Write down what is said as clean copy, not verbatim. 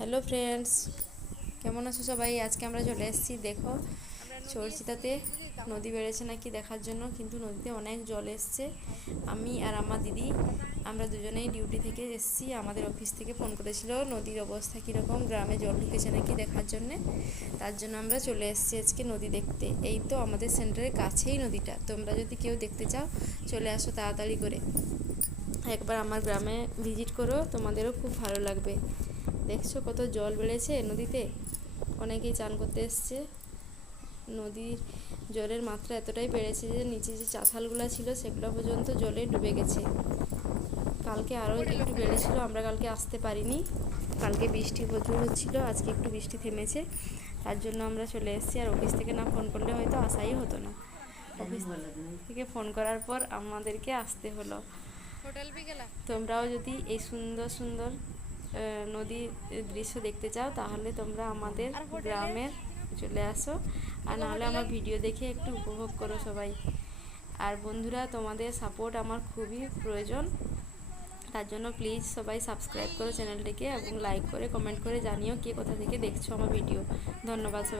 Hello friends, কেমন আছো সবাই? আজকে আমরা চলে এসেছি, দেখো চরচিতাতে নদী বেড়েছে নাকি দেখার জন্য। কিন্তু নদীতে অনেক জল এসছে। আমি আর আমার দিদি আমরা দুজনেই ডিউটি থেকে এসেছি। আমাদের অফিস থেকে ফোন করেছিল নদীর অবস্থা কীরকম, গ্রামে জল ঢুকেছে নাকি দেখার জন্যে। তার জন্য আমরা চলে এসেছি আজকে নদী দেখতে। এই তো আমাদের সেন্টারের কাছেই নদীটা। তোমরা যদি কেউ দেখতে চাও চলে আসো তাড়াতাড়ি করে, একবার আমার গ্রামে ভিজিট করো, তোমাদেরও খুব ভালো লাগবে। দেখছো কত জল বেড়েছে নদীতে, অনেকেই চান করতে এসছে। নদীর জলের মাত্রা এতটাই বেড়েছে যে নিচে যে চাতালগুলো ছিল সেগুলো পর্যন্ত জলে ডুবে গেছে। কালকে আরও একটু বেড়েছিল, আমরা কালকে আসতে পারিনি। কালকে বৃষ্টি প্রচুর হচ্ছিল, আজকে একটু বৃষ্টি থেমেছে, তার জন্য আমরা চলে এসেছি। আর অফিস থেকে না ফোন করলে হয়তো আসাই হতো না। অফিস থেকে ফোন করার পর আমাদেরকে আসতে হলো। তোমরাও যদি এই সুন্দর সুন্দর নদীর দৃশ্য দেখতে চাও তাহলে তোমরা আমাদের গ্রামের চলে আসো, আর নাহলে আমার ভিডিও দেখে একটু উপভোগ করো সবাই। আর বন্ধুরা, তোমাদের সাপোর্ট আমার খুবই প্রয়োজন, তার জন্য প্লিজ সবাই সাবস্ক্রাইব করো চ্যানেলটিকে এবং লাইক করে কমেন্ট করে জানিও কে কোথা থেকে দেখছো আমার ভিডিও। ধন্যবাদ সবাই।